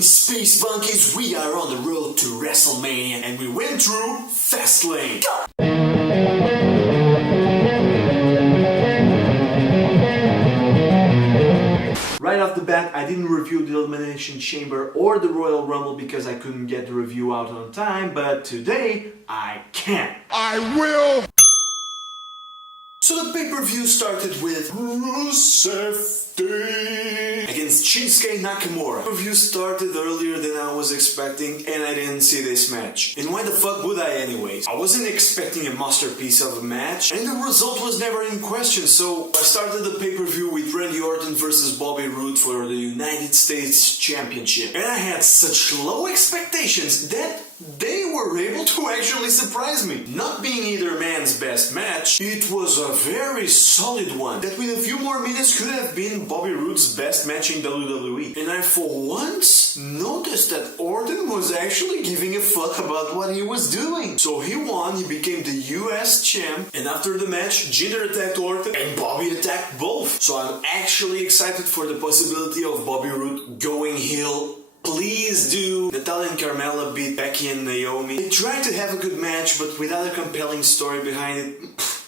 doing, Space Monkeys? We are on the road to Wrestlemania and we went through Fastlane. Right off the bat, I didn't review the Elimination Chamber or the Royal Rumble because I couldn't get the review out on time, but today I can. I will! So the pay-per-view started with Rusev Day against Shinsuke Nakamura. The pay-per-view started earlier than I was expecting and I didn't see this match. And why the fuck would I anyways? I wasn't expecting a masterpiece of a match and the result was never in question, so I started the pay-per-view with Randy Orton versus Bobby Roode for the United States Championship. And I had such low expectations that they were able to actually surprise me. Not being either man's best match, it was a very solid one that with a few more minutes could have been Bobby Roode's best match in WWE. And I for once noticed that Orton was actually giving a fuck about what he was doing. So he won, he became the US champ, and after the match, Jinder attacked Orton and Bobby attacked both. So I'm actually excited for the possibility of Bobby Roode going heel. Please do. Natalya and Carmella beat Becky and Naomi. They tried to have a good match, but without a compelling story behind it.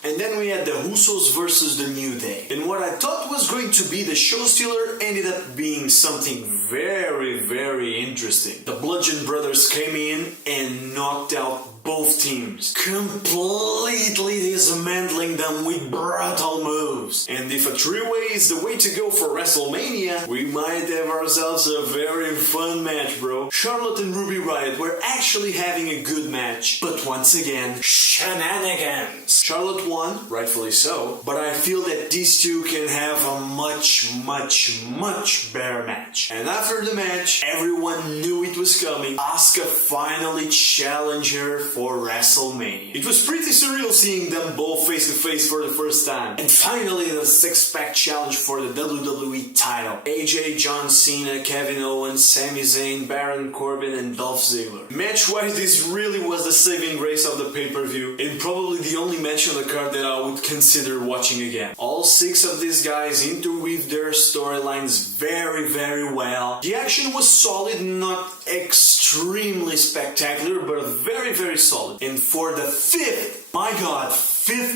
And then we had the Usos versus the New Day. And what I thought was going to be the show stealer ended up being something very, very interesting. The Bludgeon Brothers came in and knocked out both teams, completely dismantling them with brutal moves. And if a three-way is the way to go for WrestleMania, we might have ourselves a very fun match, bro. Charlotte and Ruby Riott were actually having a good match, but once again, shenanigans. Charlotte won, rightfully so, but I feel that these two can have a much better match. And after the match, everyone knew it was coming. Asuka finally challenged her for WrestleMania. It was pretty surreal seeing them both face to face for the first time. And finally the six-pack challenge for the WWE title. AJ, John Cena, Kevin Owens, Sami Zayn, Baron Corbin and Dolph Ziggler. Match-wise, this really was the saving grace of the pay-per-view and probably the only match on the card that I would consider watching again. All six of these guys interweave their storylines very well. The action was solid, not extremely spectacular, but very solid. And for the fifth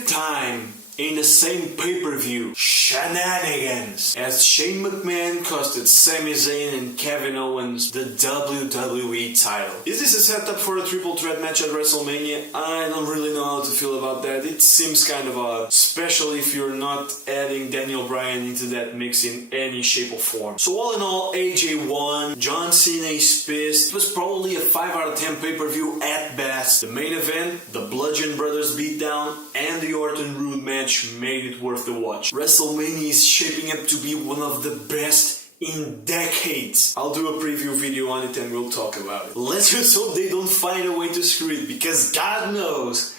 time in the same pay-per-view, shenanigans, as Shane McMahon costed Sami Zayn and Kevin Owens the WWE title. Is this a setup for a triple threat match at WrestleMania? I don't really know how to feel about that. It seems kind of odd, especially if you're not adding Daniel Bryan into that mix in any shape or form. So all in all, AJ won, John Cena is pissed. It was probably a 5 out of 10 pay-per-view at best. The main event, the Bludgeon Brothers beatdown, and the Orton Roode match made it worth the watch. WrestleMania is shaping up to be one of the best in decades. I'll do a preview video on it and we'll talk about it. Let's just hope they don't find a way to screw it, because God knows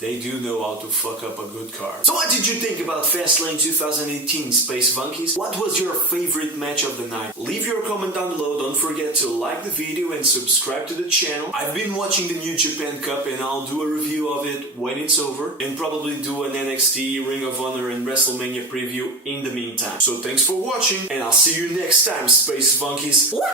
they do know how to fuck up a good card. So what did you think about Fastlane 2018, Space Monkeys? What was your favorite match of the night? Leave your comment down below, don't forget to like the video and subscribe to the channel. I've been watching the New Japan Cup and I'll do a review of it when it's over, and probably do an NXT, Ring of Honor and WrestleMania preview in the meantime. So thanks for watching and I'll see you next time, Space Monkeys.